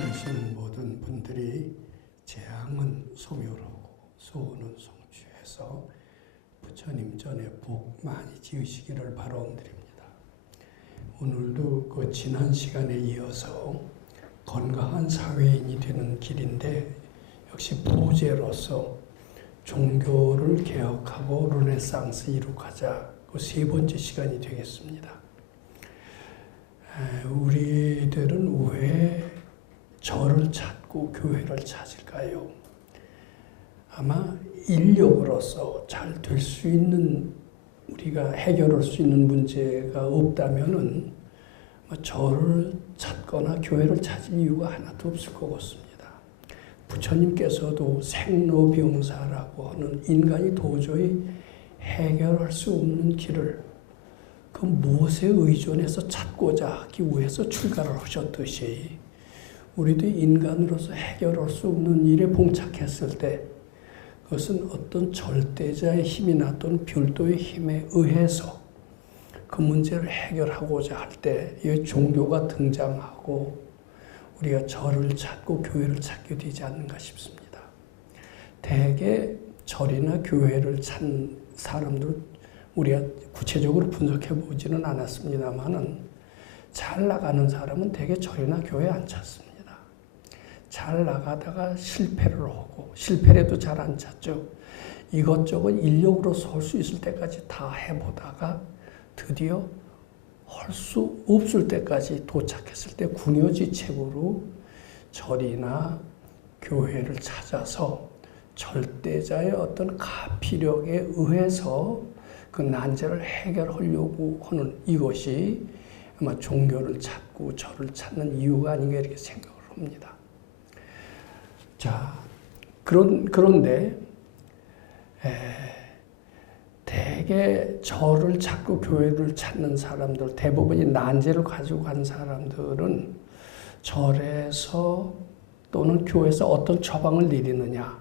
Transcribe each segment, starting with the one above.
들으시는 모든 분들이 재앙은 소멸하고 소원은 성취해서 부처님 전에 복 많이 지으시기를 바라옵니다. 오늘도 그 지난 시간에 이어서 건강한 사회인이 되는 길인데 역시 부제로서 종교를 개혁하고 르네상스 이룩하자 그 세 번째 시간이 되겠습니다. 우리들은 왜 절을 찾고 교회를 찾을까요? 아마 인력으로서 잘 될 수 있는 우리가 해결할 수 있는 문제가 없다면은 절을 찾거나 교회를 찾을 이유가 하나도 없을 것 같습니다. 부처님께서도 생로병사라고 하는 인간이 도저히 해결할 수 없는 길을 그 무엇에 의존해서 찾고자 하기 위해서 출가를 하셨듯이 우리도 인간으로서 해결할 수 없는 일에 봉착했을 때 그것은 어떤 절대자의 힘이나 또는 별도의 힘에 의해서 그 문제를 해결하고자 할 때 이 종교가 등장하고 우리가 절을 찾고 교회를 찾게 되지 않는가 싶습니다. 대개 절이나 교회를 찾는 사람들 우리가 구체적으로 분석해 보지는 않았습니다만은 잘 나가는 사람은 대개 절이나 교회 안 찾습니다. 잘 나가다가 실패를 하고 실패를 해도 잘 안 찾죠. 이것저것 인력으로서 할 수 있을 때까지 다 해보다가 드디어 할 수 없을 때까지 도착했을 때 궁여지책으로 절이나 교회를 찾아서 절대자의 어떤 가피력에 의해서 그 난제를 해결하려고 하는 이것이 아마 종교를 찾고 절을 찾는 이유가 아닌가 이렇게 생각을 합니다. 자, 그런데 대개 절을 찾고 교회를 찾는 사람들, 대부분이 난제를 가지고 간 사람들은 절에서 또는 교회에서 어떤 처방을 내리느냐.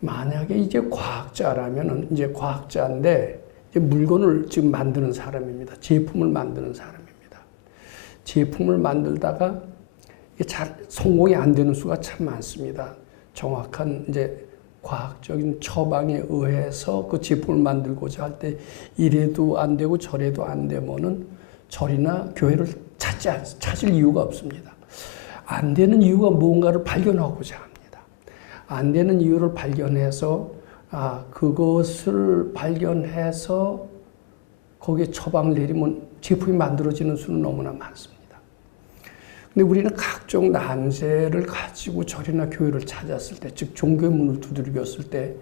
만약에 이제 과학자라면은 이제 과학자인데 이제 물건을 지금 만드는 사람입니다. 제품을 만드는 사람입니다. 제품을 만들다가 이게 잘 성공이 안 되는 수가 참 많습니다. 정확한 이제 과학적인 처방에 의해서 그 제품을 만들고자 할 때 이래도 안 되고 저래도 안 되면은 절이나 교회를 찾을 이유가 없습니다. 안 되는 이유가 뭔가를 발견하고자 합니다. 안 되는 이유를 발견해서 그것을 발견해서 거기에 처방을 내리면 제품이 만들어지는 수는 너무나 많습니다. 근데 우리는 각종 난제를 가지고 절이나 교회를 찾았을 때, 즉 종교의 문을 두드렸을 때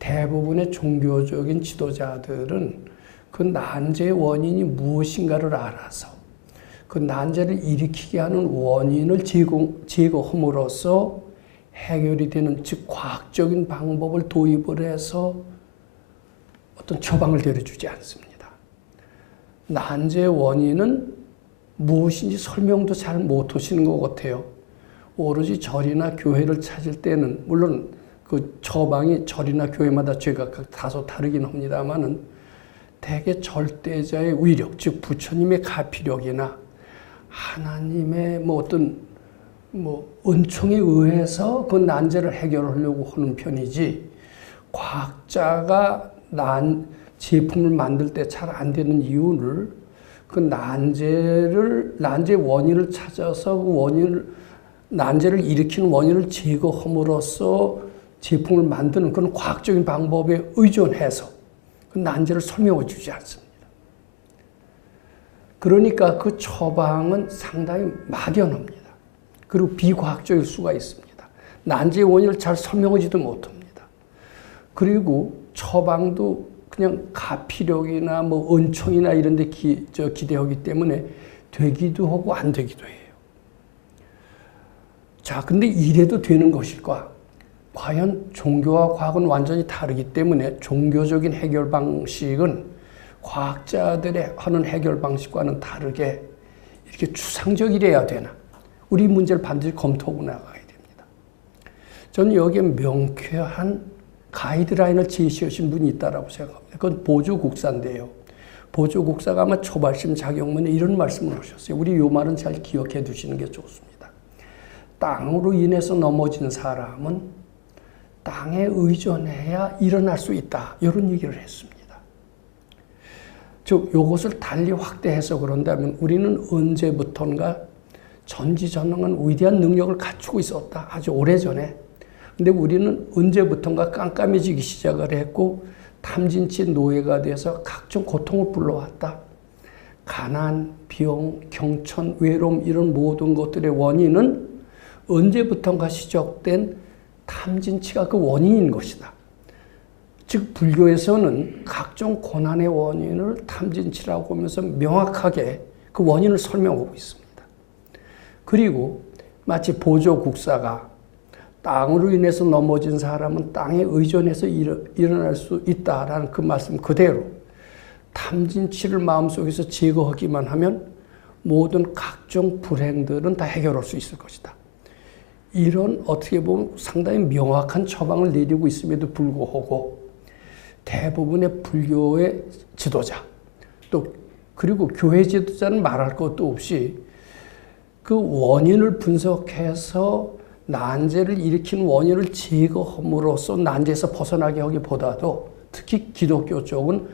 대부분의 종교적인 지도자들은 그 난제의 원인이 무엇인가를 알아서 그 난제를 일으키게 하는 원인을 제거함으로써 해결이 되는, 즉 과학적인 방법을 도입을 해서 어떤 처방을 내려주지 않습니다. 난제의 원인은 무엇인지 설명도 잘 못하시는 것 같아요. 오로지 절이나 교회를 찾을 때는 물론 그 처방이 절이나 교회마다 제각각 다소 다르긴 합니다만은 대개 절대자의 위력, 즉 부처님의 가피력이나 하나님의 어떤 은총에 의해서 그 난제를 해결하려고 하는 편이지 과학자가 제품을 만들 때 잘 안 되는 이유를 그 난제의 원인을 찾아서 난제를 일으키는 원인을 제거함으로써 제품을 만드는 그런 과학적인 방법에 의존해서 그 난제를 설명해 주지 않습니다. 그러니까 그 처방은 상당히 막연합니다. 그리고 비과학적일 수가 있습니다. 난제의 원인을 잘 설명하지도 못합니다. 그리고 처방도 그냥 가피력이나 은총이나 이런 데 기대하기 때문에 되기도 하고 안 되기도 해요. 자, 근데 이래도 되는 것일까? 과연 종교와 과학은 완전히 다르기 때문에 종교적인 해결 방식은 과학자들의 하는 해결 방식과는 다르게 이렇게 추상적이래야 되나? 우리 문제를 반드시 검토하고 나가야 됩니다. 저는 여기에 명쾌한 가이드라인을 제시하신 분이 있다고 생각합니다. 그건 보조국사인데요. 보조국사가 아마 초발심 자격문에 이런 말씀을 하셨어요. 우리 요 말은 잘 기억해 두시는 게 좋습니다. 땅으로 인해서 넘어진 사람은 땅에 의존해야 일어날 수 있다. 이런 얘기를 했습니다. 즉 이것을 달리 확대해서 그런다면 우리는 언제부턴가 전지전능한 위대한 능력을 갖추고 있었다. 아주 오래전에. 근데 우리는 언제부턴가 깜깜해지기 시작을 했고 탐진치 노예가 돼서 각종 고통을 불러왔다. 가난, 병, 경천, 외로움 이런 모든 것들의 원인은 언제부턴가 시작된 탐진치가 그 원인인 것이다. 즉 불교에서는 각종 고난의 원인을 탐진치라고 하면서 명확하게 그 원인을 설명하고 있습니다. 그리고 마치 보조국사가 땅으로 인해서 넘어진 사람은 땅에 의존해서 일어날 수 있다라는 그 말씀 그대로 탐진치를 마음속에서 제거하기만 하면 모든 각종 불행들은 다 해결할 수 있을 것이다. 이런 어떻게 보면 상당히 명확한 처방을 내리고 있음에도 불구하고 대부분의 불교의 지도자 또 그리고 교회 지도자는 말할 것도 없이 그 원인을 분석해서 난제를 일으키는 원인을 제거함으로써 난제에서 벗어나게 하기보다도 특히 기독교 쪽은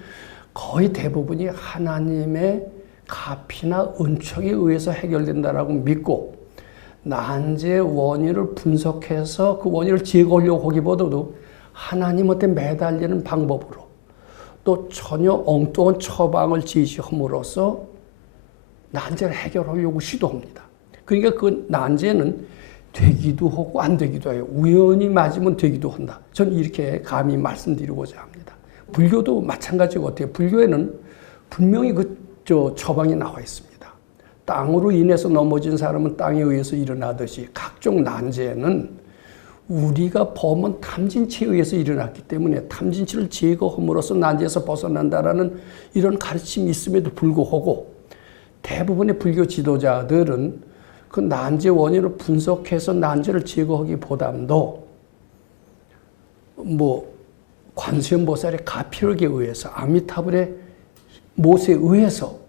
거의 대부분이 하나님의 가피나 은총에 의해서 해결된다라고 믿고 난제의 원인을 분석해서 그 원인을 제거하려고 하기보다도 하나님한테 매달리는 방법으로 또 전혀 엉뚱한 처방을 제시함으로써 난제를 해결하려고 시도합니다. 그러니까 그 난제는 되기도 하고 안 되기도 해요. 우연히 맞으면 되기도 한다. 저는 이렇게 감히 말씀드리고자 합니다. 불교도 마찬가지고 같아요. 불교에는 분명히 처방이 나와 있습니다. 땅으로 인해서 넘어진 사람은 땅에 의해서 일어나듯이 각종 난제는 우리가 범한 탐진치에 의해서 일어났기 때문에 탐진치를 제거함으로써 난제에서 벗어난다라는 이런 가르침이 있음에도 불구하고 대부분의 불교 지도자들은 그 난제 원인을 분석해서 난제를 제거하기보다도 관세음보살의 가피력에 의해서 아미타불의 못에 의해서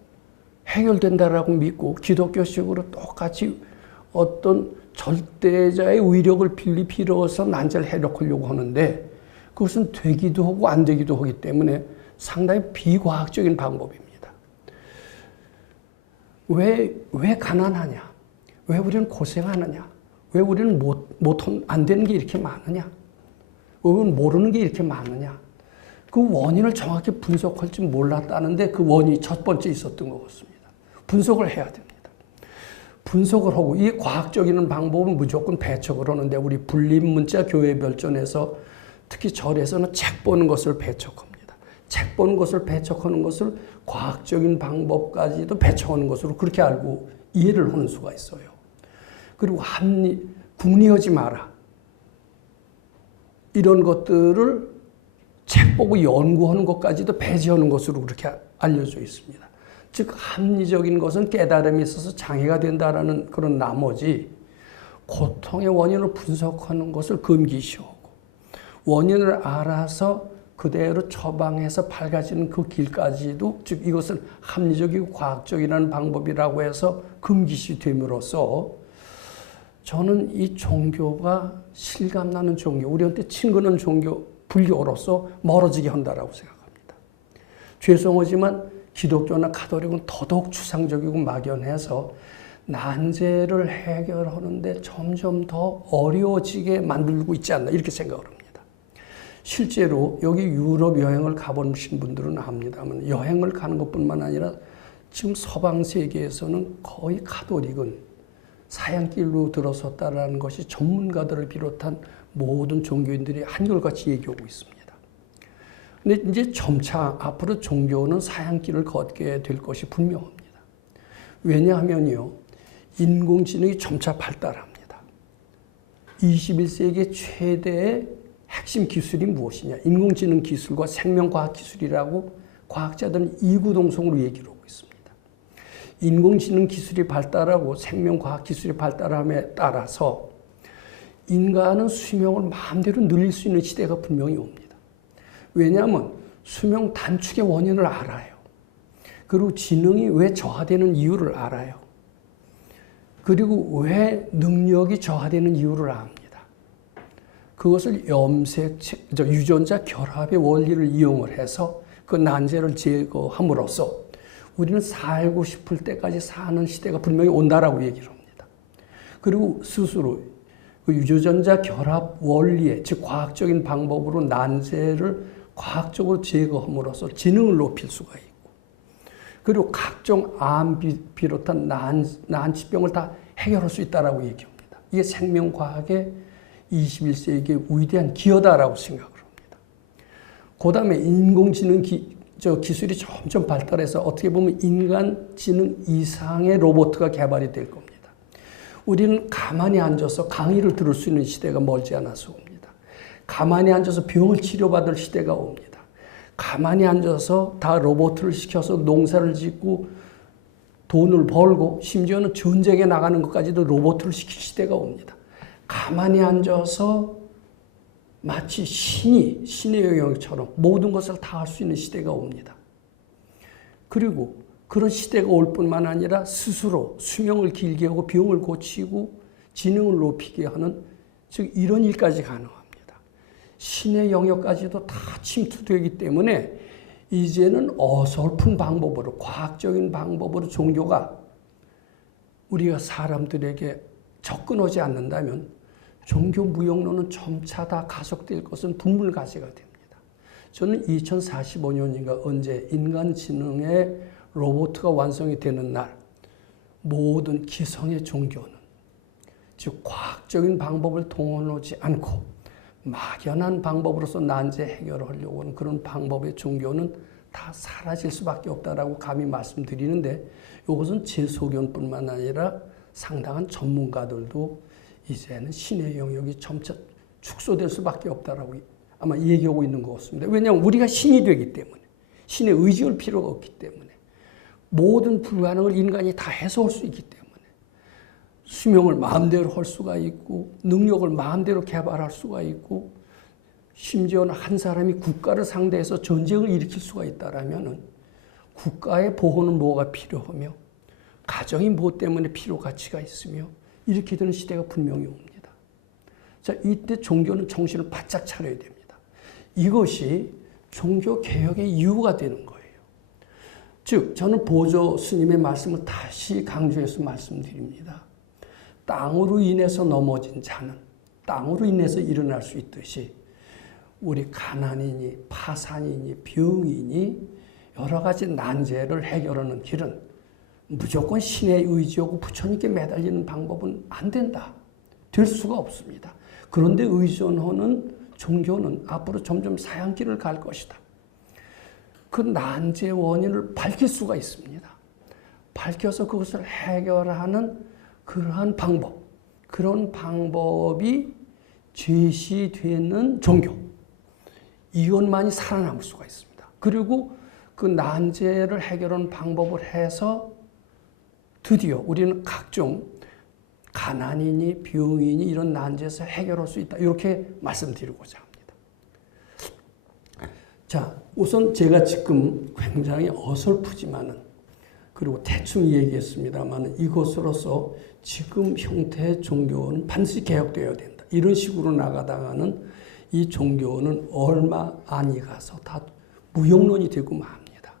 해결된다라고 믿고 기독교식으로 똑같이 어떤 절대자의 위력을 빌려서 난제를 해결하려고 하는데 그것은 되기도 하고 안 되기도 하기 때문에 상당히 비과학적인 방법입니다. 왜 가난하냐? 왜 우리는 고생하느냐? 왜 우리는 안 되는 게 이렇게 많으냐? 왜 우리는 모르는 게 이렇게 많으냐? 그 원인을 정확히 분석할 줄 몰랐다는데 그 원인이 첫 번째 있었던 것 같습니다. 분석을 해야 됩니다. 분석을 하고 이 과학적인 방법은 무조건 배척을 하는데 우리 불림문자 교회 별전에서 특히 절에서는 책 보는 것을 배척합니다. 책 보는 것을 배척하는 것을 과학적인 방법까지도 배척하는 것으로 그렇게 알고 이해를 하는 수가 있어요. 그리고 궁리하지 마라. 이런 것들을 책 보고 연구하는 것까지도 배제하는 것으로 그렇게 알려져 있습니다. 즉 합리적인 것은 깨달음이 있어서 장애가 된다라는 그런 나머지 고통의 원인을 분석하는 것을 금기시하고 원인을 알아서 그대로 처방해서 밝아지는 그 길까지도 즉 이것은 합리적이고 과학적이라는 방법이라고 해서 금기시됨으로써 저는 이 종교가 실감나는 종교, 우리한테 친근한 종교, 불교로서 멀어지게 한다라고 생각합니다. 죄송하지만 기독교나 가톨릭은 더더욱 추상적이고 막연해서 난제를 해결하는데 점점 더 어려워지게 만들고 있지 않나 이렇게 생각을 합니다. 실제로 여기 유럽 여행을 가보신 분들은 압니다만 여행을 가는 것뿐만 아니라 지금 서방 세계에서는 거의 가톨릭은 사양길로 들어섰다라는 것이 전문가들을 비롯한 모든 종교인들이 한결같이 얘기하고 있습니다. 근데 이제 점차 앞으로 종교는 사양길을 걷게 될 것이 분명합니다. 왜냐하면요, 인공지능이 점차 발달합니다. 21세기 최대의 핵심 기술이 무엇이냐? 인공지능 기술과 생명과학 기술이라고 과학자들은 이구동성으로 얘기를 하고 있습니다. 인공지능 기술이 발달하고 생명과학 기술이 발달함에 따라서 인간은 수명을 마음대로 늘릴 수 있는 시대가 분명히 옵니다. 왜냐하면 수명 단축의 원인을 알아요. 그리고 지능이 왜 저하되는 이유를 알아요. 그리고 왜 능력이 저하되는 이유를 압니다. 그것을 유전자 결합의 원리를 이용을 해서 그 난제를 제거함으로써 우리는 살고 싶을 때까지 사는 시대가 분명히 온다라고 얘기를 합니다. 그리고 스스로 그 유전자 결합 원리에, 즉 과학적인 방법으로 난제를 과학적으로 제거함으로써 지능을 높일 수가 있고, 그리고 각종 암 비롯한 난치병을 다 해결할 수 있다라고 얘기합니다. 이게 생명과학의 21세기의 위대한 기여다라고 생각을 합니다. 그 다음에 인공지능 기술이 점점 발달해서 어떻게 보면 인간 지능 이상의 로봇가 개발이 될 겁니다. 우리는 가만히 앉아서 강의를 들을 수 있는 시대가 멀지 않아서 옵니다. 가만히 앉아서 병을 치료받을 시대가 옵니다. 가만히 앉아서 다 로봇을 시켜서 농사를 짓고 돈을 벌고 심지어는 전쟁에 나가는 것까지도 로봇을 시킬 시대가 옵니다. 가만히 앉아서 마치 신의 영역처럼 모든 것을 다 할 수 있는 시대가 옵니다. 그리고 그런 시대가 올 뿐만 아니라 스스로 수명을 길게 하고 병을 고치고 지능을 높이게 하는, 즉 이런 일까지 가능합니다. 신의 영역까지도 다 침투되기 때문에 이제는 어설픈 방법으로, 과학적인 방법으로 종교가 우리가 사람들에게 접근하지 않는다면 종교 무용론은 점차 다 가속될 것은 분물가지가 됩니다. 저는 2045년인가 언제 인간지능의 로봇가 완성이 되는 날 모든 기성의 종교는, 즉 과학적인 방법을 동원하지 않고 막연한 방법으로서 난제 해결을 하려고 하는 그런 방법의 종교는 다 사라질 수밖에 없다라고 감히 말씀드리는데, 이것은 제 소견뿐만 아니라 상당한 전문가들도 이제는 신의 영역이 점차 축소될 수밖에 없다라고 아마 얘기하고 있는 것 같습니다. 왜냐하면 우리가 신이 되기 때문에, 신에 의지할 필요가 없기 때문에, 모든 불가능을 인간이 다 해소할 수 있기 때문에, 수명을 마음대로 할 수가 있고 능력을 마음대로 개발할 수가 있고, 심지어는 한 사람이 국가를 상대해서 전쟁을 일으킬 수가 있다라면 국가의 보호는 뭐가 필요하며 가정이 무엇 때문에 필요 가치가 있으며 이렇게 되는 시대가 분명히 옵니다. 자, 이때 종교는 정신을 바짝 차려야 됩니다. 이것이 종교 개혁의 이유가 되는 거예요. 즉 저는 보조 스님의 말씀을 다시 강조해서 말씀드립니다. 땅으로 인해서 넘어진 자는 땅으로 인해서 일어날 수 있듯이 우리 가난이니 파산이니 병이니 여러 가지 난제를 해결하는 길은 무조건 신의 의지하고 부처님께 매달리는 방법은 안 된다. 될 수가 없습니다. 그런데 의존하는 종교는 앞으로 점점 사양길을 갈 것이다. 그 난제의 원인을 밝힐 수가 있습니다. 밝혀서 그것을 해결하는 그러한 방법, 그런 방법이 제시되는 종교, 이것만이 살아남을 수가 있습니다. 그리고 그 난제를 해결하는 방법을 해서 드디어 우리는 각종 가난이니 병이니 이런 난제에서 해결할 수 있다. 이렇게 말씀드리고자 합니다. 자, 우선 제가 지금 굉장히 어설프지만은, 그리고 대충 얘기했습니다만, 이것으로서 지금 형태의 종교는 반드시 개혁되어야 된다. 이런 식으로 나가다가는 이 종교는 얼마 안이 가서 다 무용론이 되고 맙니다.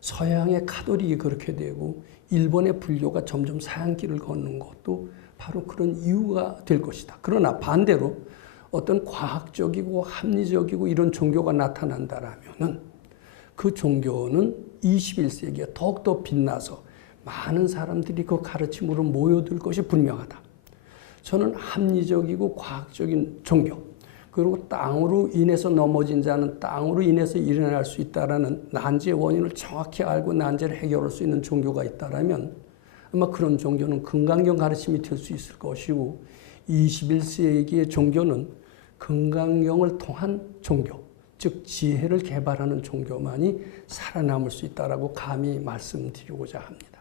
서양의 가톨릭이 그렇게 되고 일본의 불교가 점점 사양길을 걷는 것도 바로 그런 이유가 될 것이다. 그러나 반대로 어떤 과학적이고 합리적이고 이런 종교가 나타난다라면은 그 종교는 21세기에 더욱더 빛나서 많은 사람들이 그 가르침으로 모여들 것이 분명하다. 저는 합리적이고 과학적인 종교, 그리고 땅으로 인해서 넘어진 자는 땅으로 인해서 일어날 수 있다라는 난제의 원인을 정확히 알고 난제를 해결할 수 있는 종교가 있다라면 아마 그런 종교는 금강경 가르침이 될 수 있을 것이고, 21세기의 종교는 금강경을 통한 종교, 즉 지혜를 개발하는 종교만이 살아남을 수 있다라고 감히 말씀드리고자 합니다.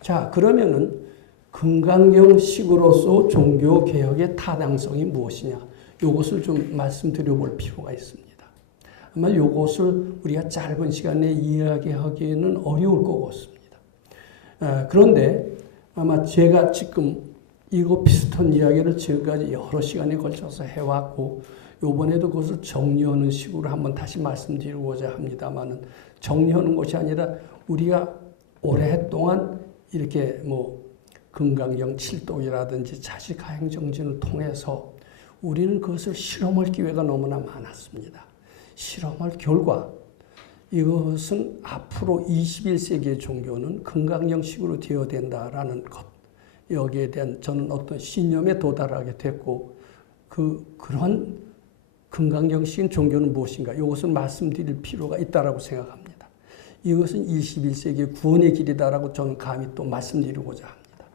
자, 그러면은 금강경식으로서 종교 개혁의 타당성이 무엇이냐? 이것을 좀 말씀드려 볼 필요가 있습니다. 아마 이것을 우리가 짧은 시간에 이야기하기에는 어려울 것 같습니다. 그런데 아마 제가 지금 이거 비슷한 이야기를 지금까지 여러 시간에 걸쳐서 해왔고 이번에도 그것을 정리하는 식으로 한번 다시 말씀드리고자 합니다만은 정리하는 것이 아니라 우리가 오랫동안 이렇게 뭐 금강경 7독이라든지 자식가행정진을 통해서 우리는 그것을 실험할 기회가 너무나 많았습니다. 실험할 결과 이것은 앞으로 21세기의 종교는 금강경식으로 되어야 된다라는 것, 여기에 대한 저는 어떤 신념에 도달하게 됐고 그런 금강경식인 종교는 무엇인가 이것을 말씀드릴 필요가 있다고 생각합니다. 이것은 21세기의 구원의 길이다라고 저는 감히 또 말씀드리고자 합니다.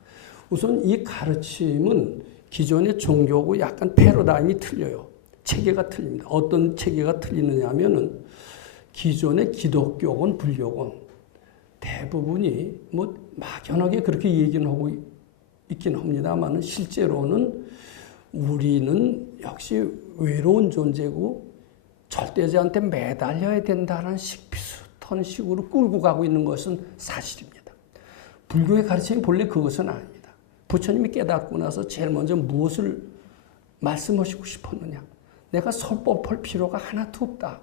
우선 이 가르침은 기존의 종교하고 약간 패러다임이 틀려요. 체계가 틀립니다. 어떤 체계가 틀리느냐 하면은 기존의 기독교건 불교건 대부분이 뭐 막연하게 그렇게 얘기는 하고 있긴 합니다만 실제로는 우리는 역시 외로운 존재고 절대자한테 매달려야 된다는 비슷한 식으로 끌고 가고 있는 것은 사실입니다. 불교의 가르침이 본래 그것은 아닙니다. 부처님이 깨닫고 나서 제일 먼저 무엇을 말씀하시고 싶었느냐? 내가 설법할 필요가 하나도 없다.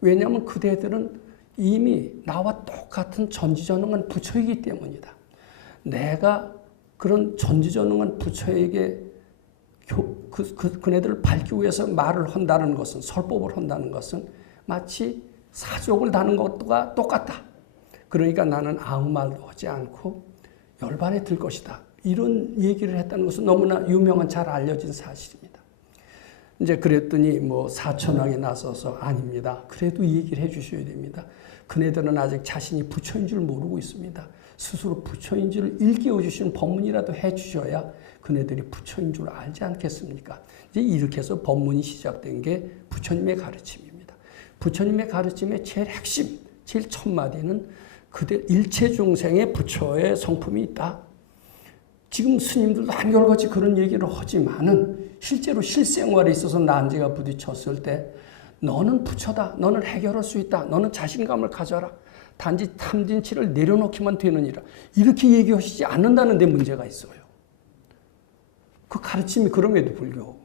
왜냐하면 그대들은 이미 나와 똑같은 전지전능한 부처이기 때문이다. 내가 그런 전지전능한 부처에게 그네들을 밝히기 위해서 말을 한다는 것은, 설법을 한다는 것은 마치 사족을 다는 것과 똑같다. 그러니까 나는 아무 말도 하지 않고 열반에 들 것이다. 이런 얘기를 했다는 것은 너무나 유명한 잘 알려진 사실입니다. 이제 그랬더니 뭐 사천왕이 나서서 아닙니다. 그래도 이 얘기를 해 주셔야 됩니다. 그네들은 아직 자신이 부처인 줄 모르고 있습니다. 스스로 부처인 줄을 일깨워 주시는 법문이라도 해 주셔야 그네들이 부처인 줄 알지 않겠습니까? 이제 이렇게 해서 법문이 시작된 게 부처님의 가르침입니다. 부처님의 가르침의 제일 핵심, 제일 첫 마디는 그대 일체 중생의 부처의 성품이 있다. 지금 스님들도 한결같이 그런 얘기를 하지만은 실제로 실생활에 있어서 난제가 부딪혔을 때 너는 부처다. 너는 해결할 수 있다. 너는 자신감을 가져라. 단지 탐진치를 내려놓기만 되느니라. 이렇게 얘기하시지 않는다는 데 문제가 있어요. 그 가르침이 그럼에도 불구하고.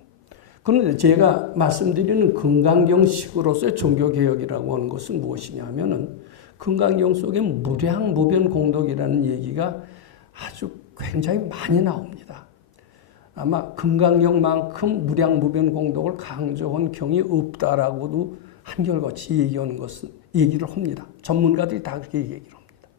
그런데 제가 말씀드리는 금강경식으로서의 종교개혁이라고 하는 것은 무엇이냐 하면은 금강경 속에 무량무변공덕이라는 얘기가 아주 굉장히 많이 나옵니다. 아마 금강경만큼 무량무변공덕을 강조한 경이 없다라고도 한결같이 얘기를 합니다. 전문가들이 다 그렇게 얘기를 합니다.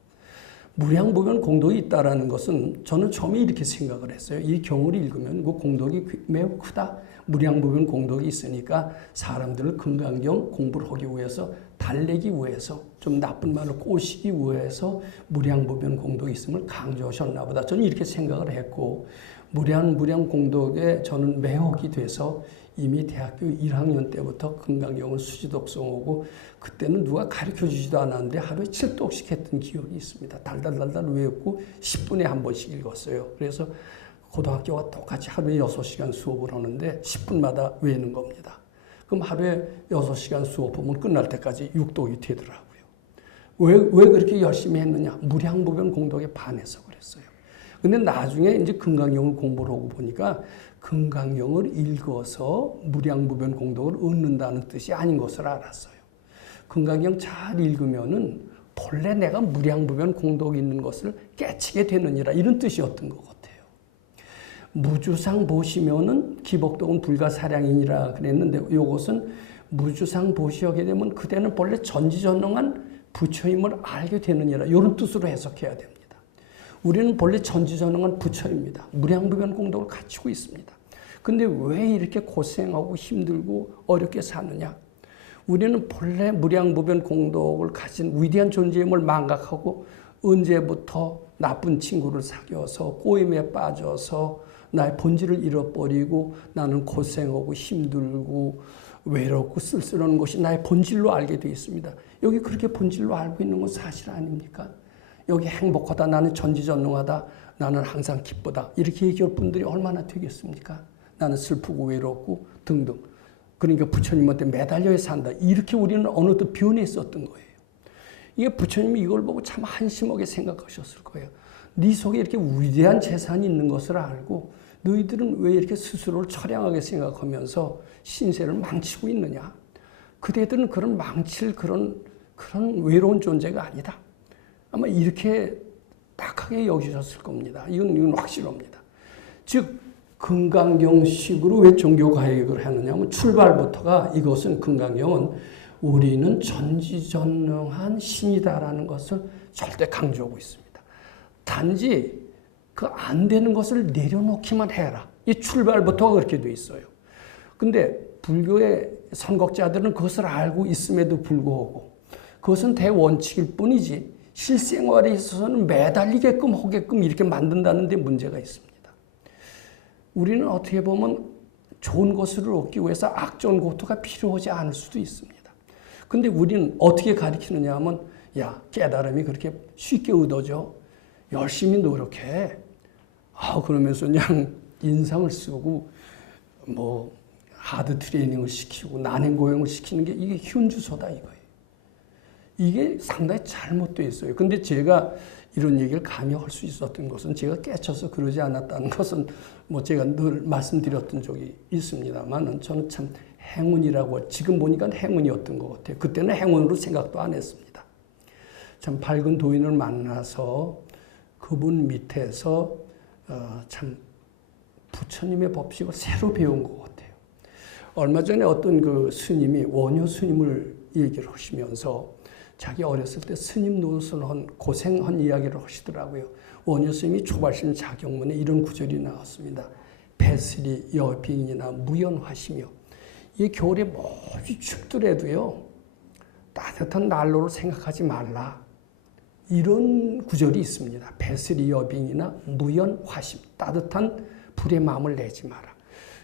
무량무변공덕이 있다라는 것은 저는 처음에 이렇게 생각을 했어요. 이 경을 읽으면 그 공덕이 매우 크다. 무량무변공덕이 있으니까 사람들을 금강경 공부를 하기 위해서 달래기 위해서 좀 나쁜 말로 꼬시기 위해서 무량무변공덕이 있음을 강조하셨나 보다. 저는 이렇게 생각을 했고 무량공덕에 저는 매혹이 돼서 이미 대학교 1학년 때부터 금강경을 수지독성하고 그때는 누가 가르쳐주지도 않았는데 하루에 7독씩 했던 기억이 있습니다. 달달달달 외웠고 10분에 한 번씩 읽었어요. 그래서 고등학교와 똑같이 하루에 6시간 수업을 하는데 10분마다 외우는 겁니다. 그럼 하루에 6시간 수업하면 끝날 때까지 6독이 되더라고요. 왜 그렇게 열심히 했느냐? 무량무변공덕에 반해서 그랬어요. 근데 나중에 이제 금강경을 공부를 하고 보니까 금강경을 읽어서 무량무변공덕을 얻는다는 뜻이 아닌 것을 알았어요. 금강경 잘 읽으면은 본래 내가 무량무변공덕이 있는 것을 깨치게 되느니라 이런 뜻이었던 것 같아요. 무주상 보시면은 기복덕은 불가사량이니라 그랬는데 이것은 무주상 보시하게 되면 그대는 본래 전지전능한 부처임을 알게 되느니라 이런 뜻으로 해석해야 됩니다. 우리는 본래 전지전능한 부처입니다. 무량무변공덕을 갖추고 있습니다. 근데 왜 이렇게 고생하고 힘들고 어렵게 사느냐? 우리는 본래 무량무변공덕을 가진 위대한 존재임을 망각하고 언제부터 나쁜 친구를 사귀어서 꼬임에 빠져서 나의 본질을 잃어버리고 나는 고생하고 힘들고 외롭고 쓸쓸한 것이 나의 본질로 알게 되어 있습니다. 여기 그렇게 본질로 알고 있는 건 사실 아닙니까? 여기 행복하다, 나는 전지전능하다, 나는 항상 기쁘다 이렇게 얘기할 분들이 얼마나 되겠습니까? 나는 슬프고 외롭고 등등. 그러니까 부처님한테 매달려야 산다. 이렇게 우리는 어느덧 변했었던 거예요. 이게 부처님이 이걸 보고 참 한심하게 생각하셨을 거예요. 네 속에 이렇게 위대한 재산이 있는 것을 알고 너희들은 왜 이렇게 스스로를 처량하게 생각하면서 신세를 망치고 있느냐? 그대들은 그런 망칠 그런 외로운 존재가 아니다. 아마 이렇게 딱하게 여기셨을 겁니다. 이건 확실합니다. 즉 금강경식으로 왜 종교가역을 하느냐면 출발부터가 이것은 금강경은 우리는 전지전능한 신이다라는 것을 절대 강조하고 있습니다. 단지 그 안 되는 것을 내려놓기만 해라. 이 출발부터가 그렇게 돼 있어요. 근데 불교의 선곡자들은 그것을 알고 있음에도 불구하고 그것은 대원칙일 뿐이지 실생활에 있어서는 매달리게끔 하게끔 이렇게 만든다는 데 문제가 있습니다. 우리는 어떻게 보면 좋은 것을 얻기 위해서 악전 고토가 필요하지 않을 수도 있습니다. 근데 우리는 어떻게 가르치느냐 하면 야, 깨달음이 그렇게 쉽게 얻어져. 열심히 노력해. 그러면서 그냥 인상을 쓰고 뭐 하드 트레이닝을 시키고 난행고용을 시키는 게 이게 현주소다 이거예요. 이게 상당히 잘못되어 있어요. 근데 제가 이런 얘기를 감히 할 수 있었던 것은 제가 깨쳐서 그러지 않았다는 것은 뭐 제가 늘 말씀드렸던 적이 있습니다만 저는 참 행운이라고 지금 보니까 행운이었던 것 같아요. 그때는 행운으로 생각도 안 했습니다. 참 밝은 도인을 만나서 그분 밑에서 참 부처님의 법칙을 새로 배운 것 같아요. 얼마 전에 어떤 그 스님이 원효 스님을 얘기를 하시면서 자기 어렸을 때 스님 노릇을 한 고생한 이야기를 하시더라고요. 원효 스님이 초발심 자경문에 이런 구절이 나왔습니다. 배슬이 여빙이나 무연화시며 이 겨울에 몹시 춥더라도요 따뜻한 난로를 생각하지 말라. 이런 구절이 있습니다. 배슬이 여빙이나 무연화심 따뜻한 불의 마음을 내지 마라.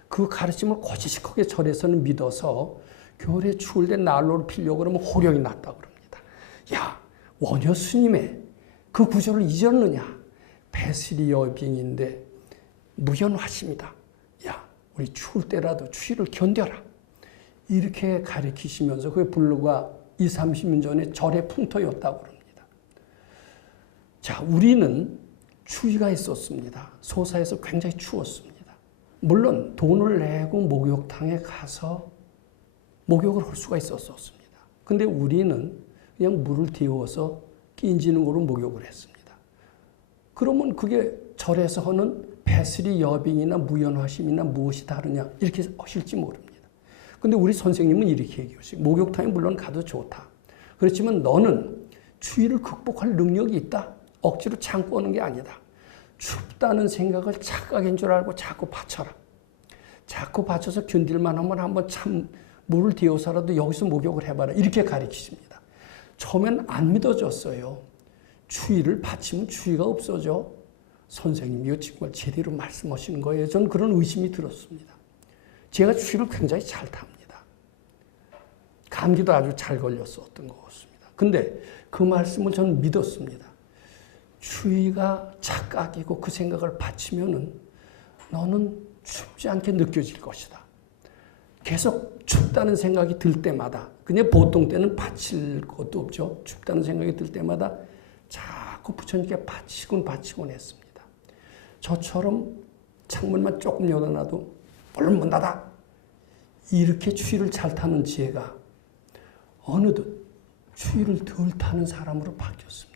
그 가르침을 고지식하게 절에서는 믿어서 겨울에 추울 때 난로를 피려고 그러면 호령이 났다고 그럽니다. 야, 원효 스님의 그 구절을 잊었느냐? 배슬이 여빙인데 무연화심이다. 야, 우리 추울 때라도 추위를 견뎌라. 이렇게 가르치시면서 그게 불교가 20, 30년 전에 절의 풍토였다고 그럽니다. 자, 우리는 추위가 있었습니다. 소사에서 굉장히 추웠습니다. 물론 돈을 내고 목욕탕에 가서 목욕을 할 수가 있었습니다. 근데 우리는 그냥 물을 데워서 끼인지는 거로 목욕을 했습니다. 그러면 그게 절에서 하는 배슬이 여빙이나 무연화심이나 무엇이 다르냐 이렇게 하실지 모릅니다. 근데 우리 선생님은 이렇게 얘기하시고 목욕탕에 물론 가도 좋다. 그렇지만 너는 추위를 극복할 능력이 있다. 억지로 참고 오는 게 아니다. 춥다는 생각을 착각인 줄 알고 자꾸 받쳐라. 자꾸 받쳐서 견딜만 하면 한번 참 물을 데워서라도 여기서 목욕을 해봐라. 이렇게 가르치십니다. 처음엔 안 믿어졌어요. 추위를 받치면 추위가 없어져. 선생님이 이거 정말 제대로 말씀하시는 거예요. 저는 그런 의심이 들었습니다. 제가 추위를 굉장히 잘 탑니다. 감기도 아주 잘 걸렸었던 것 같습니다. 근데 그 말씀을 저는 믿었습니다. 추위가 착각이고 그 생각을 받치면은 너는 춥지 않게 느껴질 것이다. 계속 춥다는 생각이 들 때마다 그냥 보통 때는 받칠 것도 없죠. 춥다는 생각이 들 때마다 자꾸 부처님께 받치곤 했습니다. 저처럼 창문만 조금 열어놔도 얼른 문 닫아. 이렇게 추위를 잘 타는 지혜가 어느덧 추위를 덜 타는 사람으로 바뀌었습니다.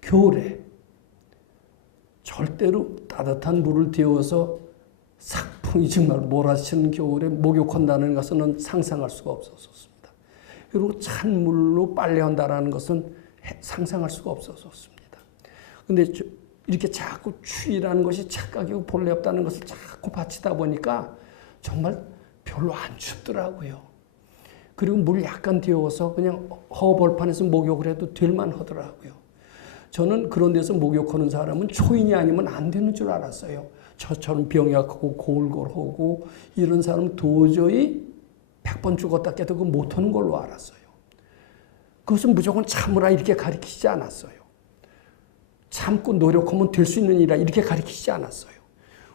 겨울에 절대로 따뜻한 물을 데워서 삭풍이 정말 몰아치는 겨울에 목욕한다는 것은 상상할 수가 없었습니다. 그리고 찬물로 빨래한다는 것은 상상할 수가 없었습니다. 근데 이렇게 자꾸 추위라는 것이 착각이고 본래 없다는 것을 자꾸 바치다 보니까 정말 별로 안 춥더라고요. 그리고 물 약간 데워서 그냥 허벌판에서 목욕을 해도 될만 하더라고요. 저는 그런 데서 목욕하는 사람은 초인이 아니면 안 되는 줄 알았어요. 저처럼 병약하고 골골하고 이런 사람은 도저히 100번 죽었다 깨도 그거 못하는 걸로 알았어요. 그것은 무조건 참으라 이렇게 가르치지 않았어요. 참고 노력하면 될 수 있는 일이라 이렇게 가르치지 않았어요.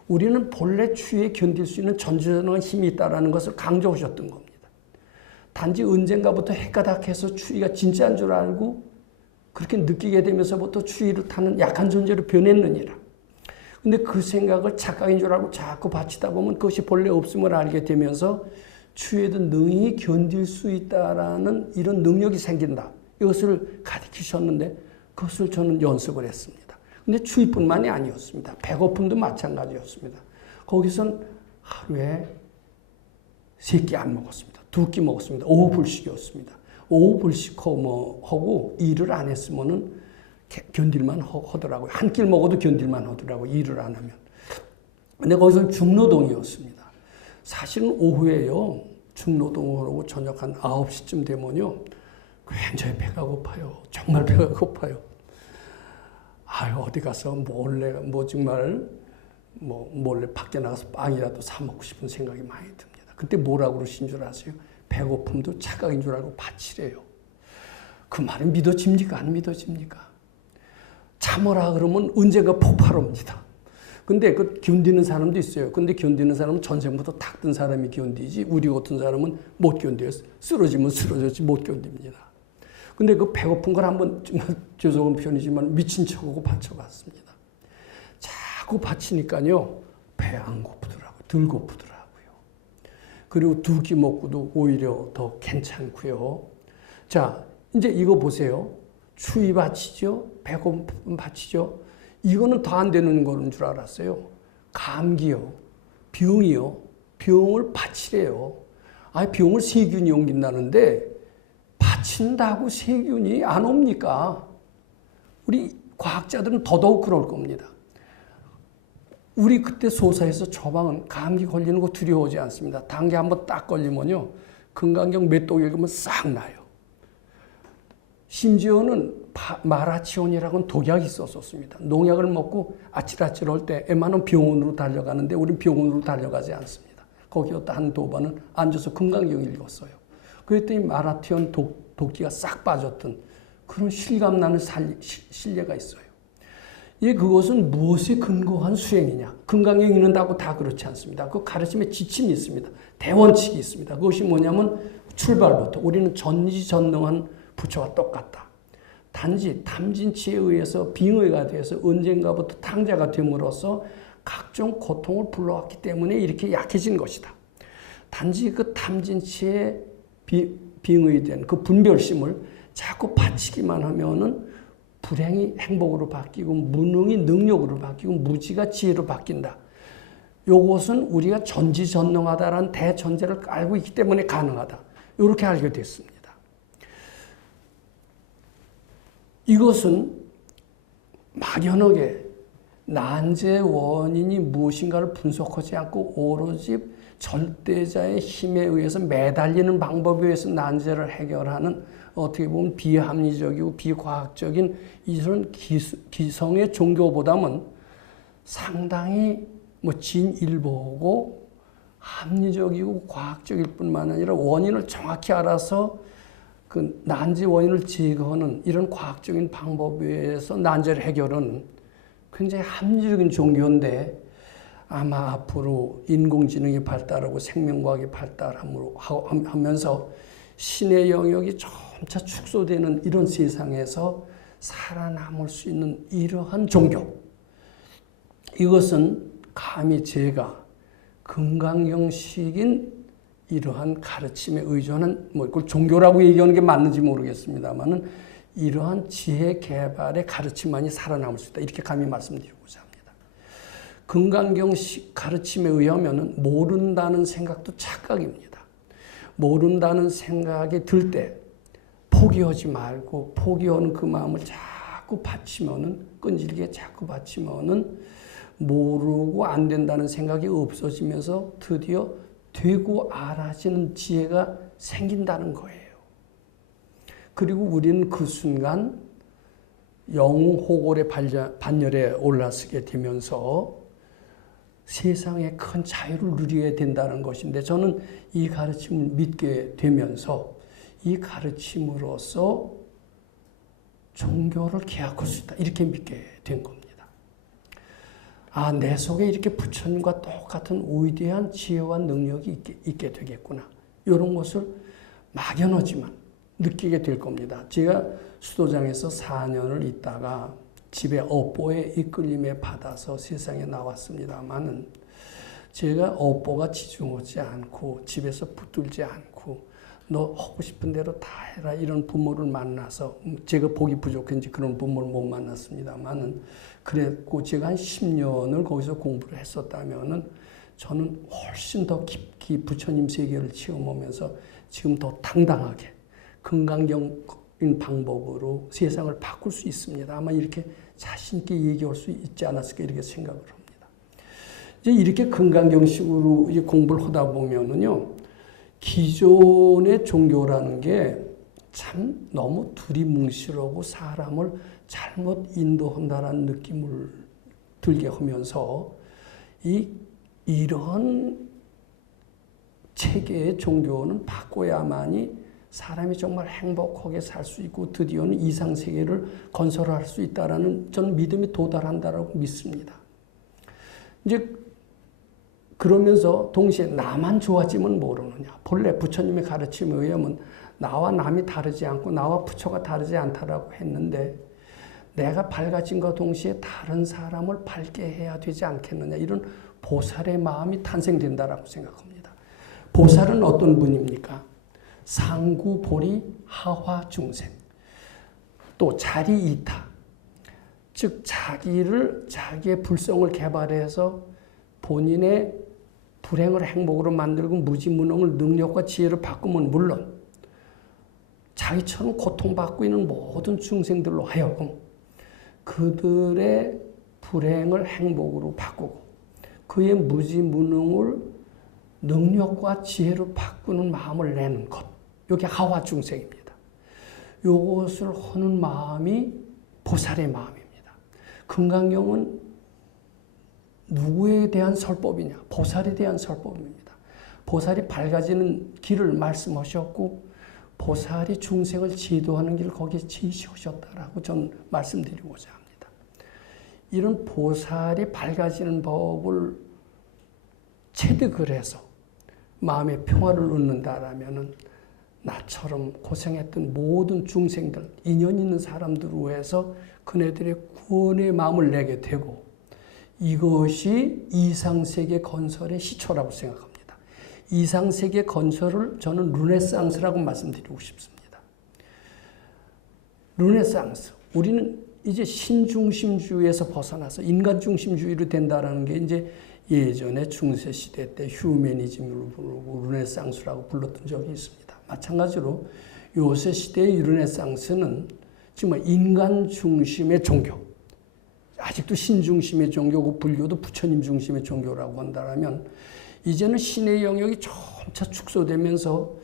우리는 본래 추위에 견딜 수 있는 전지전능한 힘이 있다는 것을 강조하셨던 겁니다. 단지 언젠가부터 해가닥해서 추위가 진짜인 줄 알고 그렇게 느끼게 되면서부터 추위를 타는 약한 존재로 변했느니라. 근데 그 생각을 착각인 줄 알고 자꾸 바치다 보면 그것이 본래 없음을 알게 되면서 추위에도 능히 견딜 수 있다라는 이런 능력이 생긴다. 이것을 가르치셨는데 그것을 저는 연습을 했습니다. 근데 추위뿐만이 아니었습니다. 배고픔도 마찬가지였습니다. 거기선 하루에 3끼 안 먹었습니다. 2끼 먹었습니다. 오후 불식이었습니다. 오후 불식하고 일을 안 했으면은 견딜만 하더라고요. 한 끼를 먹어도 견딜만 하더라고요. 일을 안 하면. 근데 거기서 중노동이었습니다. 사실은 오후에요. 중노동을 저녁 한 9시쯤 되면요. 굉장히 배가 고파요. 정말 배가 고파요. 어디 가서 몰래 몰래 밖에 나가서 빵이라도 사 먹고 싶은 생각이 많이 듭니다. 그때 뭐라고 그러신 줄 아세요? 배고픔도 착각인 줄 알고 바치래요. 그 말은 믿어집니까? 안 믿어집니까? 참으라 그러면 언젠가 폭발합니다. 근데 그 견디는 사람도 있어요. 근데 견디는 사람은 전생부터 탁 든 사람이 견디지 우리 같은 사람은 못 견뎌요. 쓰러지면 쓰러졌지 못 견딥니다. 근데 그 배고픈 걸 한번 정말 죄송한 표현이지만 미친 척하고 바쳐봤습니다. 자꾸 바치니까요. 배 안 고프더라고요. 덜 고프더라고요. 그리고 2끼 먹고도 오히려 더 괜찮고요. 자, 이제 이거 보세요. 추위 바치죠? 배고픔 바치죠? 이거는 더 안 되는 거는 줄 알았어요. 감기요. 병이요. 병을 바치래요. 병을 세균이 옮긴다는데 바친다고 세균이 안 옵니까? 우리 과학자들은 더더욱 그럴 겁니다. 우리 그때 소사에서 처방은 감기 걸리는 거 두려워하지 않습니다. 단계 한번 딱 걸리면요. 금강경 몇 독 읽으면 싹 나요. 심지어는 마라치온이라고는 독약이 있었습니다. 농약을 먹고 아찔아찔할 때 웬만하면 병원으로 달려가는데 우린 병원으로 달려가지 않습니다. 거기였다 한 도반은 앉아서 금강경 읽었어요. 그랬더니 마라티온 독기가 싹 빠졌던 그런 실감나는 신뢰가 있어요. 그것은 무엇에 근거한 수행이냐? 금강경 읽는다고 다 그렇지 않습니다. 그 가르침에 지침이 있습니다. 대원칙이 있습니다. 그것이 뭐냐면 출발부터 우리는 전지전능한 부처와 똑같다. 단지 탐진치에 의해서 빙의가 돼서 언젠가부터 탕자가 됨으로써 각종 고통을 불러왔기 때문에 이렇게 약해진 것이다. 단지 그 탐진치에 빙의된 그 분별심을 자꾸 바치기만 하면은 불행이 행복으로 바뀌고 무능이 능력으로 바뀌고 무지가 지혜로 바뀐다. 이것은 우리가 전지전능하다라는 대전제를 알고 있기 때문에 가능하다. 이렇게 알게 됐습니다. 이것은 막연하게 난제의 원인이 무엇인가를 분석하지 않고 오로지 절대자의 힘에 의해서 매달리는 방법에 의해서 난제를 해결하는 어떻게 보면 비합리적이고 비과학적인 이런 기성의 종교보다는 상당히 진일보고 합리적이고 과학적일 뿐만 아니라 원인을 정확히 알아서 그 난제 원인을 제거하는 이런 과학적인 방법에 의해서 난제를 해결은 굉장히 합리적인 종교인데 아마 앞으로 인공지능이 발달하고 생명과학이 발달하면서 신의 영역이 점차 축소되는 이런 세상에서 살아남을 수 있는 이러한 종교. 이것은 감히 제가 금강경식인 이러한 가르침에 의존한 이걸 종교라고 얘기하는 게 맞는지 모르겠습니다만은 이러한 지혜 개발의 가르침만이 살아남을 수 있다. 이렇게 감히 말씀드리고자 합니다. 금강경식 가르침에 의하면은 모른다는 생각도 착각입니다. 모른다는 생각이 들 때 포기하지 말고 포기하는 그 마음을 자꾸 바치면은 끈질기게 자꾸 바치면은 모르고 안 된다는 생각이 없어지면서 드디어 되고 알아지는 지혜가 생긴다는 거예요. 그리고 우리는 그 순간 영호골의 반열에 올라서게 되면서 세상에 큰 자유를 누리게 된다는 것인데 저는 이 가르침을 믿게 되면서 이 가르침으로써 종교를 개혁할 수 있다. 이렇게 믿게 된 겁니다. 내 속에 이렇게 부처님과 똑같은 위대한 지혜와 능력이 있게 되겠구나. 이런 것을 막연하지만 느끼게 될 겁니다. 제가 수도장에서 4년을 있다가 집에 업보의 이끌림에 받아서 세상에 나왔습니다만은 제가 업보가 지중하지 않고 집에서 붙들지 않고 너 하고 싶은 대로 다 해라 이런 부모를 만나서 제가 복이 부족했는지 그런 부모를 못 만났습니다만은 그랬고 제가 한 10년을 거기서 공부를 했었다면은 저는 훨씬 더 깊이 부처님 세계를 체험하면서 지금 더 당당하게 건강적인 방법으로 세상을 바꿀 수 있습니다. 아마 이렇게 자신 있게 얘기할 수 있지 않았을까 이렇게 생각을 합니다. 이제 이렇게 건강경식으로 이제 공부를 하다 보면은요, 기존의 종교라는 게 참 너무 두리뭉실하고 사람을 잘못 인도한다는 느낌을 들게 하면서 이런 체계의 종교는 바꿔야만이 사람이 정말 행복하게 살 수 있고 드디어는 이상세계를 건설할 수 있다라는 저는 믿음이 도달한다라고 믿습니다. 이제 그러면서 동시에 나만 좋아지면 모르느냐. 본래 부처님의 가르침에 의하면 나와 남이 다르지 않고 나와 부처가 다르지 않다라고 했는데 내가 밝아짐과 동시에 다른 사람을 밝게 해야 되지 않겠느냐. 이런 보살의 마음이 탄생된다라고 생각합니다. 보살은 어떤 분입니까? 상구, 보리, 하화, 중생. 또 자리 이타. 즉 자기의 불성을 개발해서 본인의 불행을 행복으로 만들고 무지무능을 능력과 지혜로 바꾸면 물론 자기처럼 고통받고 있는 모든 중생들로 하여금 그들의 불행을 행복으로 바꾸고 그의 무지무능을 능력과 지혜로 바꾸는 마음을 내는 것. 이게 하화 중생입니다. 이것을 하는 마음이 보살의 마음입니다. 금강경은 누구에 대한 설법이냐? 보살에 대한 설법입니다. 보살이 밝아지는 길을 말씀하셨고 보살이 중생을 지도하는 길을 거기에 지시하셨다라고 저는 말씀드리고자 합니다. 이런 보살이 밝아지는 법을 체득을 해서 마음의 평화를 얻는다라면은 나처럼 고생했던 모든 중생들, 인연 있는 사람들을 위해서 그네들의 구원의 마음을 내게 되고 이것이 이상세계 건설의 시초라고 생각합니다. 이상세계 건설을 저는 르네상스라고 말씀드리고 싶습니다. 르네상스. 우리는 이제 신중심주의에서 벗어나서 인간중심주의로 된다는 게 이제 예전에 중세시대 때 휴머니즘으로 부르고 르네상스라고 불렀던 적이 있습니다. 마찬가지로 요새 시대의 르네상스는 정말 인간 중심의 종교, 아직도 신중심의 종교고 불교도 부처님 중심의 종교라고 한다면 이제는 신의 영역이 점차 축소되면서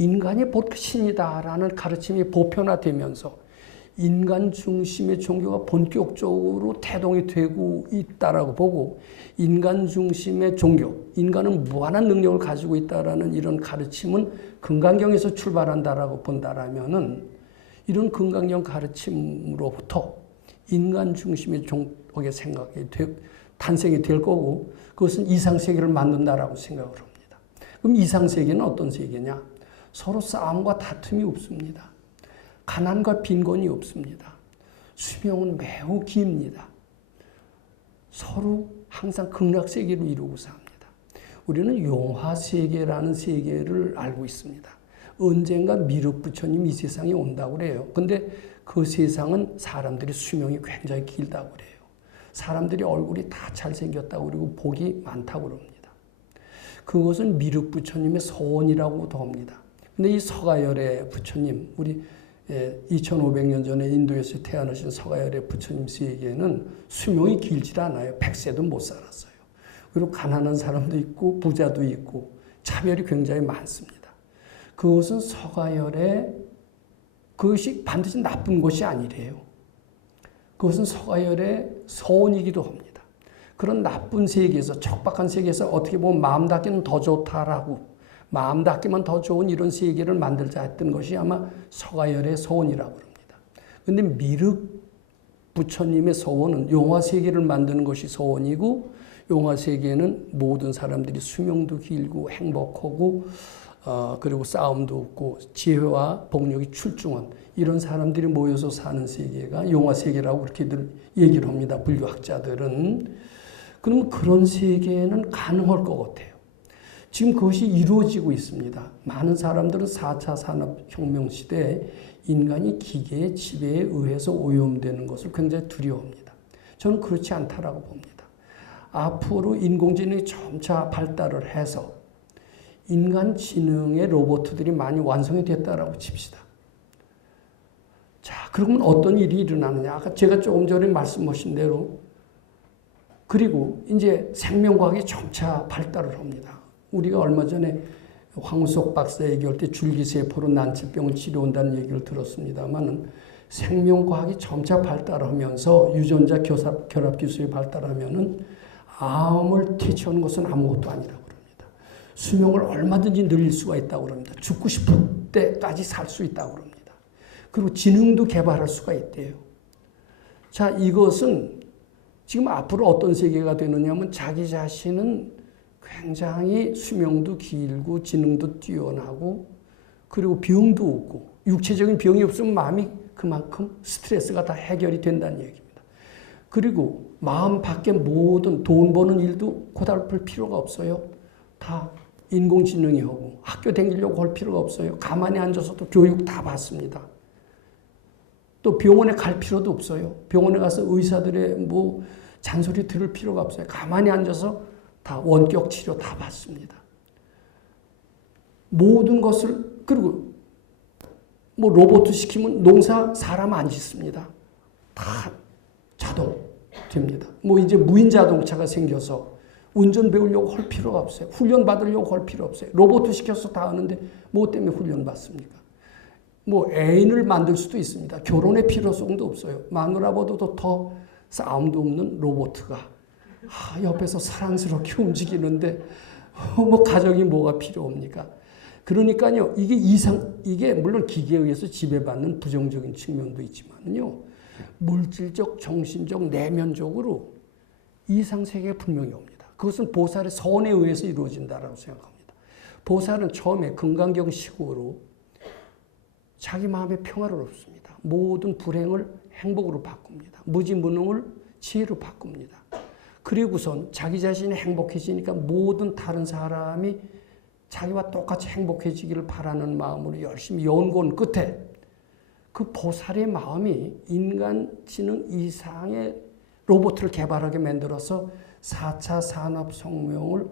인간이 곧 신이다라는 가르침이 보편화되면서 인간 중심의 종교가 본격적으로 태동이 되고 있다라고 보고 인간 중심의 종교, 인간은 무한한 능력을 가지고 있다라는 이런 가르침은 금강경에서 출발한다라고 본다라면은 이런 금강경 가르침으로부터 인간 중심의 종교의 생각이 탄생이 될 거고 그것은 이상세계를 만든다라고 생각을 합니다. 그럼 이상세계는 어떤 세계냐? 서로 싸움과 다툼이 없습니다. 가난과 빈곤이 없습니다. 수명은 매우 깁니다. 서로 항상 극락세계로 이루고 삽니다. 우리는 용화세계라는 세계를 알고 있습니다. 언젠가 미륵부처님 이 세상에 온다고 그래요. 근데 그 세상은 사람들이 수명이 굉장히 길다고 그래요. 사람들이 얼굴이 다 잘생겼다고 그리고 복이 많다고 그럽니다. 그것은 미륵부처님의 소원이라고도 합니다. 근데 이 서가열의 부처님, 우리 2500년 전에 인도에서 태어나신 서가열의 부처님 세계에는 수명이 길지 않아요. 100세도 못 살았어요. 그리고 가난한 사람도 있고 부자도 있고 차별이 굉장히 많습니다. 그것은 서가열의 그것이 반드시 나쁜 것이 아니래요. 그것은 서가열의 소원이기도 합니다. 그런 나쁜 세계에서 척박한 세계에서 어떻게 보면 마음 닫기는 더 좋다라고 마음 닫기만 더 좋은 이런 세계를 만들자 했던 것이 아마 서가열의 소원이라고 합니다. 그런데 미륵 부처님의 소원은 용화세계를 만드는 것이 소원이고 용화세계는 모든 사람들이 수명도 길고 행복하고 그리고 싸움도 없고 지혜와 복력이 출중한 이런 사람들이 모여서 사는 세계가 용화 세계라고 그렇게들 얘기를 합니다. 불교학자들은. 그러면 그런 세계는 가능할 것 같아요. 지금 그것이 이루어지고 있습니다. 많은 사람들은 4차 산업혁명 시대에 인간이 기계의 지배에 의해서 오염되는 것을 굉장히 두려워합니다. 저는 그렇지 않다라고 봅니다. 앞으로 인공지능이 점차 발달을 해서 인간지능의 로봇들이 많이 완성이 됐다라고 칩시다. 자, 그러면 어떤 일이 일어나느냐. 아까 제가 조금 전에 말씀하신 대로 그리고 이제 생명과학이 점차 발달을 합니다. 우리가 얼마 전에 황우석 박사 얘기할 때 줄기세포로 난치병을 치료한다는 얘기를 들었습니다만 생명과학이 점차 발달하면서 유전자 결합 기술이 발달하면은 암을 퇴치하는 것은 아무것도 아니라고 그럽니다. 수명을 얼마든지 늘릴 수가 있다고 그럽니다. 죽고 싶을 때까지 살 수 있다고 그럽니다. 그리고 지능도 개발할 수가 있대요. 자, 이것은 지금 앞으로 어떤 세계가 되느냐면 자기 자신은 굉장히 수명도 길고 지능도 뛰어나고 그리고 병도 없고 육체적인 병이 없으면 마음이 그만큼 스트레스가 다 해결이 된다는 얘기입니다. 그리고 마음 밖에 모든 돈 버는 일도 고달플 필요가 없어요. 다 인공지능이 하고 학교 다니려고 할 필요가 없어요. 가만히 앉아서도 교육 다 받습니다. 또 병원에 갈 필요도 없어요. 병원에 가서 의사들의 뭐 잔소리 들을 필요가 없어요. 가만히 앉아서 다 원격 치료 다 받습니다. 모든 것을 그리고 뭐 로봇 시키면 농사 사람 안 짓습니다. 다 자동 됩니다. 뭐 이제 무인 자동차가 생겨서 운전 배우려고 할 필요가 없어요. 훈련 받으려고 할 필요 없어요. 로봇 시켜서 다 하는데 뭐 때문에 훈련 받습니까? 뭐 애인을 만들 수도 있습니다. 결혼의 필요성도 없어요. 마누라보다도 더 싸움도 없는 로봇가 옆에서 사랑스럽게 움직이는데 뭐 가정이 뭐가 필요합니까? 그러니까요, 이게 물론 기계에 의해서 지배받는 부정적인 측면도 있지만요, 물질적, 정신적, 내면적으로 이상세계가 분명히 옵니다. 그것은 보살의 선에 의해서 이루어진다라고 생각합니다. 보살은 처음에 금강경식으로 자기 마음의 평화를 얻습니다. 모든 불행을 행복으로 바꿉니다. 무지무능을 지혜로 바꿉니다. 그리고선 자기 자신이 행복해지니까 모든 다른 사람이 자기와 똑같이 행복해지기를 바라는 마음으로 열심히 연구한 끝에 그 보살의 마음이 인간지능 이상의 로봇을 개발하게 만들어서 4차 산업혁명을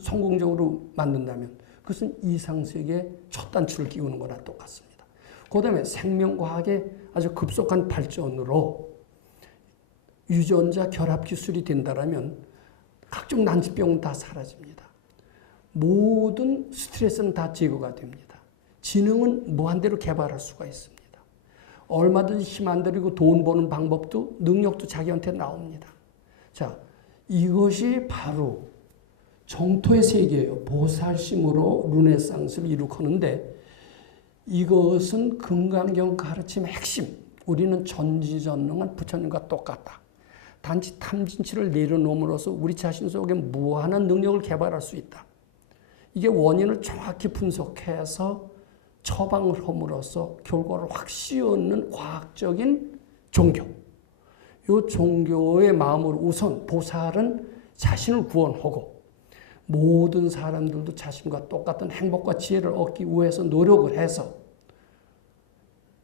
성공적으로 만든다면 그것은 이상세계의 첫 단추를 끼우는 거나 똑같습니다. 그 다음에 생명과학의 아주 급속한 발전으로 유전자 결합 기술이 된다면 각종 난치병은 다 사라집니다. 모든 스트레스는 다 제거가 됩니다. 지능은 무한대로 개발할 수가 있습니다. 얼마든지 힘 안 들이고 돈 버는 방법도 능력도 자기한테 나옵니다. 자, 이것이 바로 정토의 세계예요. 보살심으로 르네상스를 이룩하는데 이것은 금강경 가르침의 핵심. 우리는 전지전능한 부처님과 똑같다. 단지 탐진치를 내려놓음으로써 우리 자신 속에 무한한 능력을 개발할 수 있다. 이게 원인을 정확히 분석해서 처방을 함으로써 결과를 확실히 얻는 과학적인 종교. 이 종교의 마음으로 우선 보살은 자신을 구원하고 모든 사람들도 자신과 똑같은 행복과 지혜를 얻기 위해서 노력을 해서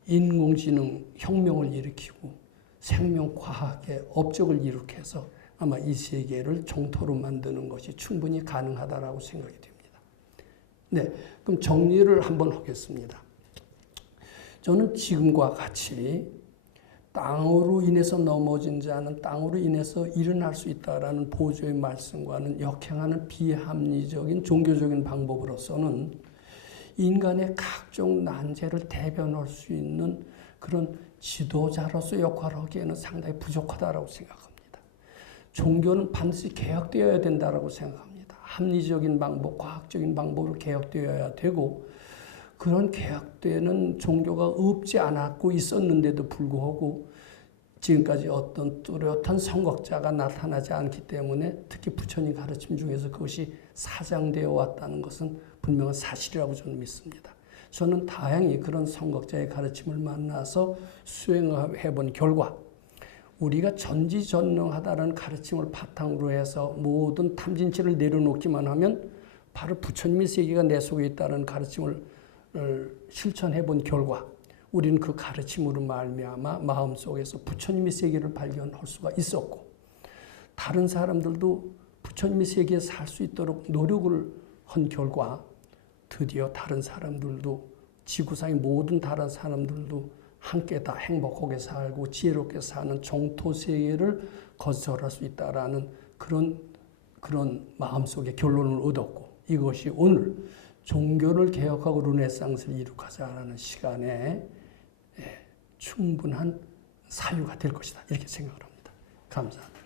인공지능 혁명을 일으키고 생명과학의 업적을 일으켜서 아마 이 세계를 정토로 만드는 것이 충분히 가능하다고 생각이 됩니다. 네, 그럼 정리를 한번 하겠습니다. 저는 지금과 같이 땅으로 인해서 넘어진 자는 땅으로 인해서 일어날 수 있다라는 보조의 말씀과는 역행하는 비합리적인 종교적인 방법으로서는 인간의 각종 난제를 대변할 수 있는 그런 지도자로서 역할을 하기에는 상당히 부족하다고 생각합니다. 종교는 반드시 개혁되어야 된다고 생각합니다. 합리적인 방법, 과학적인 방법으로 개혁되어야 되고 그런 개혁되는 종교가 없지 않았고 있었는데도 불구하고 지금까지 어떤 뚜렷한 선각자가 나타나지 않기 때문에 특히 부처님 가르침 중에서 그것이 사장되어 왔다는 것은 분명한 사실이라고 저는 믿습니다. 저는 다행히 그런 선각자의 가르침을 만나서 수행해 본 결과 우리가 전지전능하다는 가르침을 바탕으로 해서 모든 탐진치를 내려놓기만 하면 바로 부처님의 세계가 내 속에 있다는 가르침을 실천해 본 결과 우리는 그 가르침으로 말미암아 마음속에서 부처님의 세계를 발견할 수가 있었고 다른 사람들도 부처님의 세계에 살 수 있도록 노력을 한 결과 드디어 다른 사람들도 지구상의 모든 다른 사람들도 함께 다 행복하게 살고 지혜롭게 사는 정토 세계를 건설할 수 있다라는 그런 마음속에 결론을 얻었고 이것이 오늘 종교를 개혁하고 르네상스를 이룩하자라는 시간에 충분한 사유가 될 것이다 이렇게 생각을 합니다. 감사합니다.